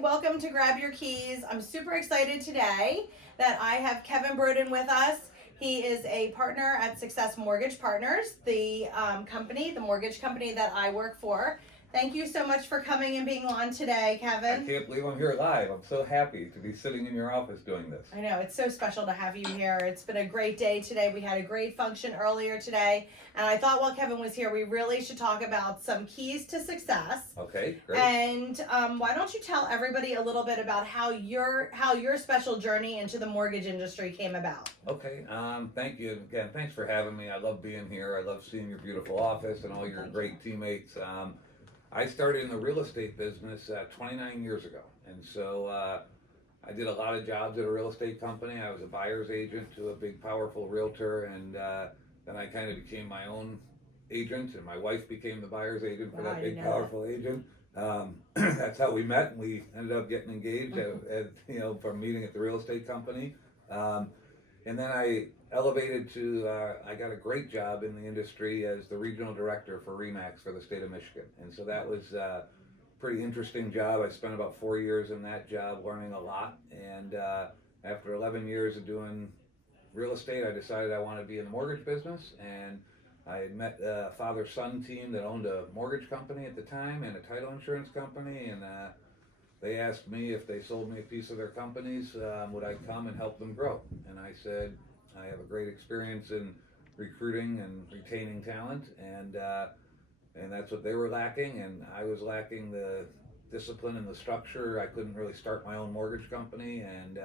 Welcome to Grab Your Keys. I'm super excited today that I have Kevin Broughton with us. He is a partner at Success Mortgage Partners, the mortgage company that I work for. Thank you so much for coming and being on today, I Kevin. can't believe I'm here live. I'm so happy to be sitting in your office doing this. I know, it's so special to have you here. It's been a great day today. We had a great function earlier today, and I thought while Kevin was here, we really should talk about some keys to success. Okay, great. And why don't you tell everybody a little bit about how your special journey into the mortgage industry came about? Okay, thank you again. Thanks for having me. I love being here. I love seeing your beautiful office and all your great teammates. I started in the real estate business 29 years ago, and so I did a lot of jobs at a real estate company. I was a buyer's agent to a big, powerful realtor, and then I kind of became my own agent, and my wife became the buyer's agent for that big, powerful agent. That's how we met, and we ended up getting engaged from meeting at the real estate company. And then I elevated to, I got a great job in the industry as the regional director for RE/MAX for the state of Michigan. And so that was a pretty interesting job. I spent about 4 years in that job learning a lot. And after 11 years of doing real estate, I decided I wanted to be in the mortgage business. And I had met a father-son team that owned a mortgage company at the time and a title insurance company. And they asked me if they sold me a piece of their companies, would I come and help them grow? And I said, I have a great experience in recruiting and retaining talent, and that's what they were lacking, and I was lacking the discipline and the structure. I couldn't really start my own mortgage company, and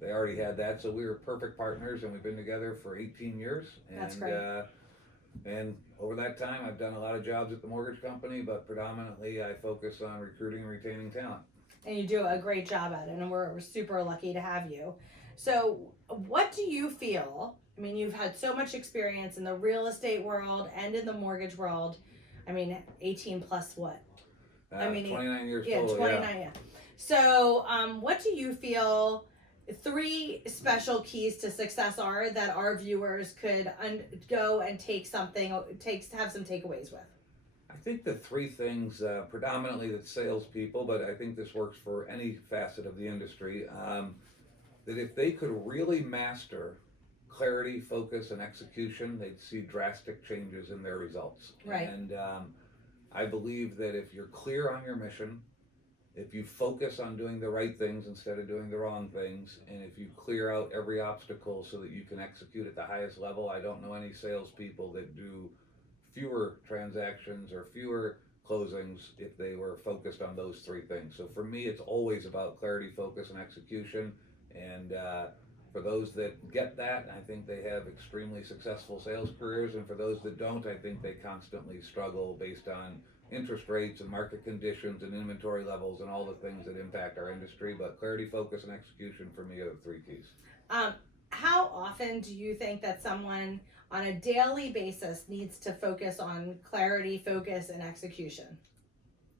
they already had that, so we were perfect partners, and we've been together for 18 years. And, That's great. And over that time, I've done a lot of jobs at the mortgage company, but predominantly I focus on recruiting and retaining talent. And you do a great job at it, and we're super lucky to have you. So what do you feel, I mean, you've had so much experience in the real estate world and in the mortgage world. I mean, 18 plus what? 29 years yeah, total. 29, yeah. So what do you feel 3 special keys to success are that our viewers could go and have some takeaways with? I think the 3 things, predominantly that salespeople, but I think this works for any facet of the industry, that if they could really master clarity, focus, and execution, they'd see drastic changes in their results. Right. And I believe that if you're clear on your mission, if you focus on doing the right things instead of doing the wrong things, and if you clear out every obstacle so that you can execute at the highest level, I don't know any salespeople that do fewer transactions or fewer closings if they were focused on those 3 things. So for me, it's always about clarity, focus, and execution. And for those that get that, I think they have extremely successful sales careers. And for those that don't, I think they constantly struggle based on interest rates and market conditions and inventory levels and all the things that impact our industry. But clarity, focus, and execution for me are the 3 keys. How often do you think that someone on a daily basis needs to focus on clarity, focus, and execution?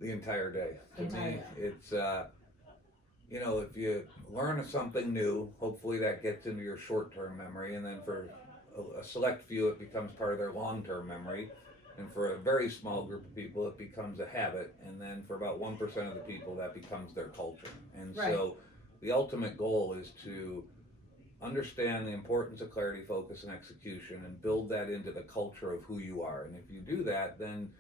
The entire day. To me, it's, if you learn something new, hopefully that gets into your short-term memory, and then for a select few, it becomes part of their long-term memory. And for a very small group of people, it becomes a habit. And then for about 1% of the people, that becomes their culture. And so the ultimate goal is to understand the importance of clarity, focus, and execution, and build that into the culture of who you are. And if you do that, then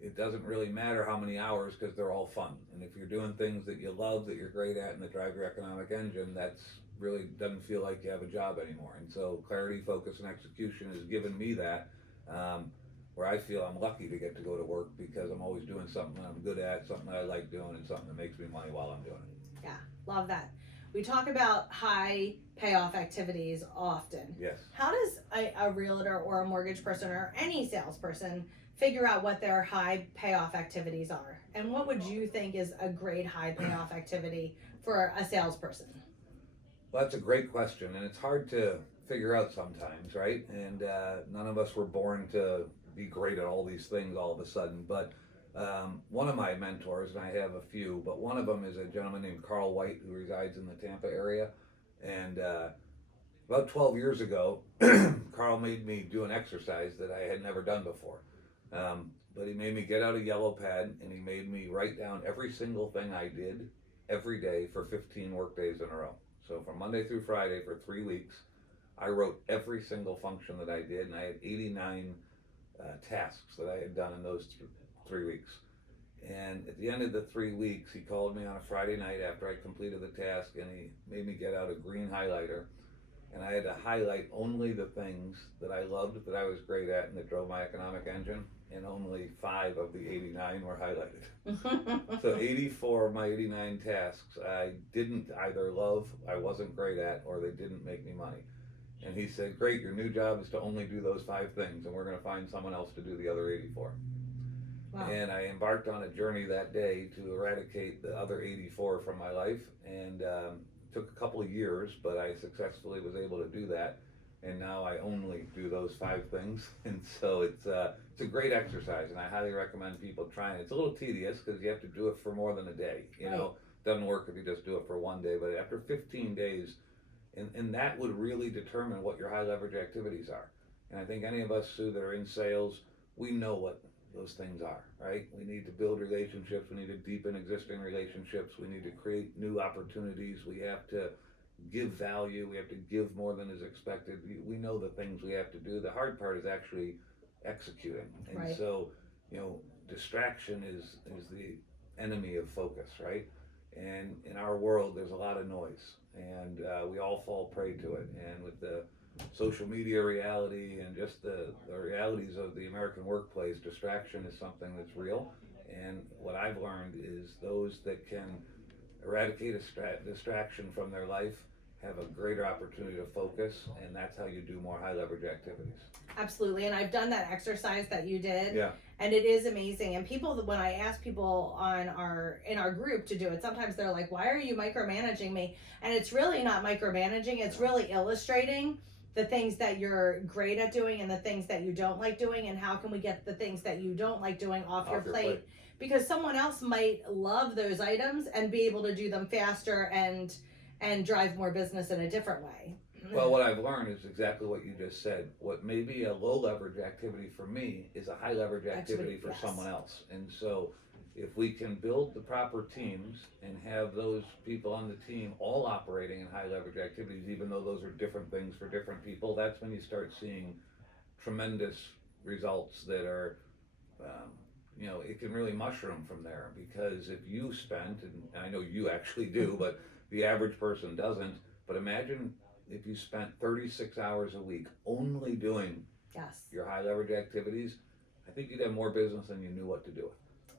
it doesn't really matter how many hours, because they're all fun. And if you're doing things that you love, that you're great at, and that drive your economic engine, that's really doesn't feel like you have a job anymore. And so clarity, focus, and execution has given me that, where I feel I'm lucky to get to go to work because I'm always doing something that I'm good at, something that I like doing, and something that makes me money while I'm doing it. Yeah, love that. We talk about high payoff activities often. Yes. How does a realtor or a mortgage person or any salesperson figure out what their high payoff activities are? And what would you think is a great high payoff activity for a salesperson? Well, that's a great question, and it's hard to figure out sometimes, right? And none of us were born to be great at all these things all of a sudden. But one of my mentors, and I have a few, but one of them is a gentleman named Carl White who resides in the Tampa area. And about 12 years ago, Carl made me do an exercise that I had never done before. But he made me get out a yellow pad, and he made me write down every single thing I did every day for 15 work days in a row. So from Monday through Friday for 3 weeks, I wrote every single function that I did, and I had 89 tasks that I had done in those 3 weeks. And at the end of the 3 weeks, he called me on a Friday night after I completed the task, and he made me get out a green highlighter, and I had to highlight only the things that I loved, that I was great at, and that drove my economic engine, and only 5 of the 89 were highlighted. So 84 of my 89 tasks I didn't either love, I wasn't great at, or they didn't make me money. And he said, great, your new job is to only do those 5 things, and we're going to find someone else to do the other 84. Wow. And I embarked on a journey that day to eradicate the other 84 from my life, and took a couple of years, but I successfully was able to do that. And now I only do those 5 things, and so it's a great exercise, and I highly recommend people trying it. It's a little tedious because you have to do it for more than a day. You know, it doesn't work if you just do it for one day, but after 15 days, and that would really determine what your high leverage activities are. And I think any of us who that are in sales, we know what those things are, right? We need to build relationships, we need to deepen existing relationships, we need to create new opportunities, we have to give value, we have to give more than is expected. We know the things we have to do. The hard part is actually executing. And so, you know, distraction is the enemy of focus, right? And in our world, there's a lot of noise, and we all fall prey to it. And with the social media reality and just the realities of the American workplace, distraction is something that's real. And what I've learned is those that can eradicate a distraction from their life have a greater opportunity to focus, and that's how you do more high leverage activities. Absolutely, and I've done that exercise that you did. Yeah. And it is amazing. And people, when I ask people in our group to do it, sometimes they're like, "Why are you micromanaging me?" And it's really not micromanaging. It's really illustrating the things that you're great at doing and the things that you don't like doing, and how can we get the things that you don't like doing off your plate? Because someone else might love those items and be able to do them faster and drive more business in a different way. Well, what I've learned is exactly what you just said. What may be a low leverage activity for me is a high leverage activity for someone else. And so if we can build the proper teams and have those people on the team all operating in high leverage activities, even though those are different things for different people, that's when you start seeing tremendous results that are, you know, it can really mushroom from there. Because if you spent, and I know you actually do, but the average person doesn't, but imagine if you spent 36 hours a week only doing your high leverage activities, I think you'd have more business than you knew what to do with.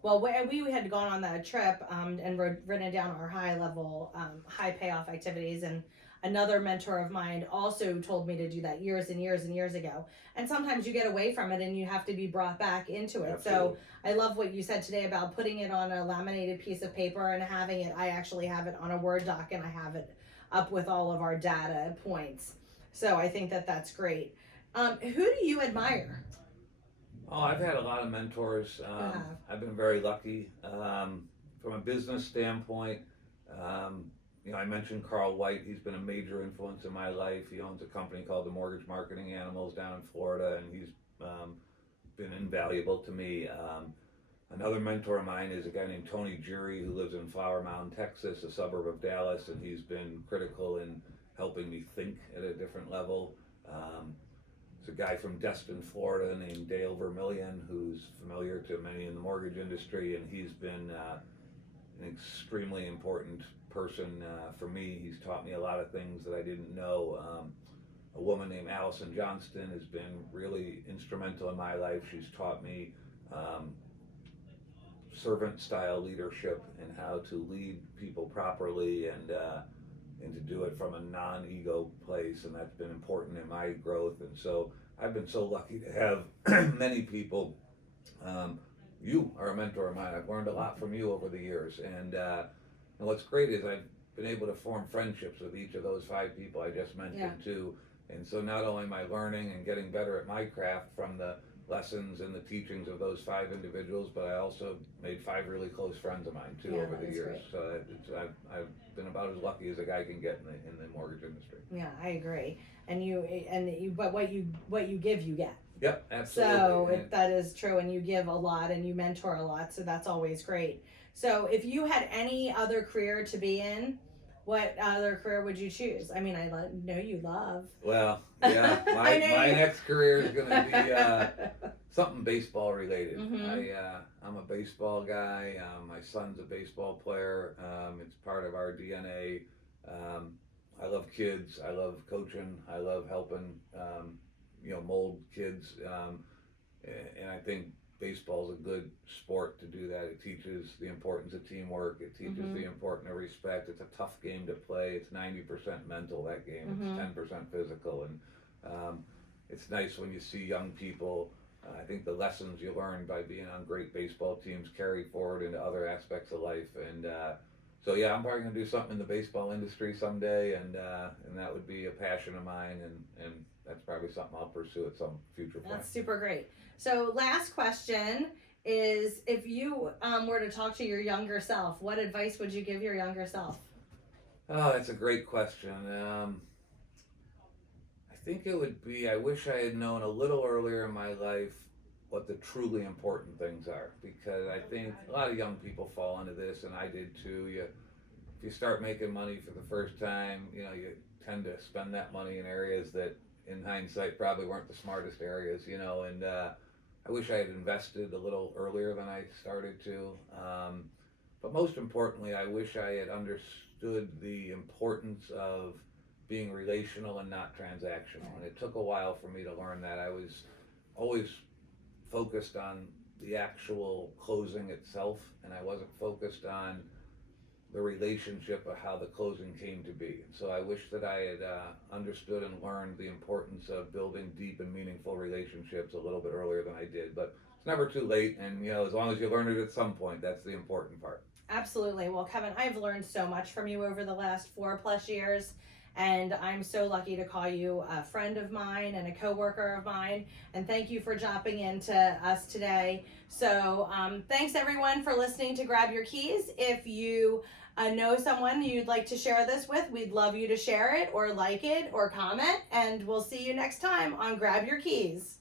Well, we had gone on that trip and written down our high level, high payoff activities, and another mentor of mine also told me to do that years and years and years ago. And sometimes you get away from it and you have to be brought back into it. Absolutely. So I love what you said today about putting it on a laminated piece of paper and having it. I actually have it on a Word doc, and I have it up with all of our data points. So I think that that's great. Who do you admire? Oh, I've had a lot of mentors. I've been very lucky. From a business standpoint, you know, I mentioned Carl White. He's been a major influence in my life. He owns a company called the Mortgage Marketing Animals down in Florida, and he's been invaluable to me. Another mentor of mine is a guy named Tony Jury, who lives in Flower Mound, Texas, a suburb of Dallas, and he's been critical in helping me think at a different level. There's a guy from Destin, Florida, named Dale Vermillion, who's familiar to many in the mortgage industry, and he's been an extremely important person for me. He's taught me a lot of things that I didn't know. A woman named Allison Johnston has been really instrumental in my life. She's taught me servant style leadership and how to lead people properly and to do it from a non-ego place, and that's been important in my growth. And so I've been so lucky to have many people. You are a mentor of mine. I've learned a lot from you over the years, and what's great is I've been able to form friendships with each of those 5 people I just mentioned too. And so not only am I learning and getting better at my craft from the lessons and the teachings of those 5 individuals, but I also made 5 really close friends of mine too over the years. Great. So I've been about as lucky as a guy can get in the mortgage industry. Yeah, I agree. But what you give, you get. Yep, absolutely. So that is true, and you give a lot and you mentor a lot, so that's always great. So if you had any other career to be in, what other career would you choose? I mean, know you love. Well, yeah, I know my you. next career is going to be something baseball related. Mhm. I'm a baseball guy. My son's a baseball player. It's part of our DNA. Um, I love kids. I love coaching. I love helping mold kids. And I think baseball is a good sport to do that. It teaches the importance of teamwork. It teaches the importance of respect. It's a tough game to play. It's 90% mental, that game. It's 10% physical. And it's nice when you see young people. I think the lessons you learn by being on great baseball teams carry forward into other aspects of life. And so, yeah, I'm probably going to do something in the baseball industry someday. And that would be a passion of mine. And that's probably something I'll pursue at some future point. That's super great. So last question is, if you were to talk to your younger self, what advice would you give your younger self? Oh, that's a great question. I think it would be, I wish I had known a little earlier in my life what the truly important things are, because I think a lot of young people fall into this, and I did too. If you start making money for the first time, you tend to spend that money in areas that in hindsight probably weren't the smartest areas, and I wish I had invested a little earlier than I started to. But most importantly, I wish I had understood the importance of being relational and not transactional. And it took a while for me to learn that. I was always focused on the actual closing itself, and I wasn't focused on the relationship of how the closing came to be. And so I wish that I had understood and learned the importance of building deep and meaningful relationships a little bit earlier than I did. But it's never too late, and as long as you learn it at some point, that's the important part. Absolutely. Well, Kevin, I've learned so much from you over the last 4+ years, and I'm so lucky to call you a friend of mine and a coworker of mine. And thank you for jumping into us today. So thanks everyone for listening to Grab Your Keys. If you know someone you'd like to share this with, we'd love you to share it or like it or comment. And we'll see you next time on Grab Your Keys.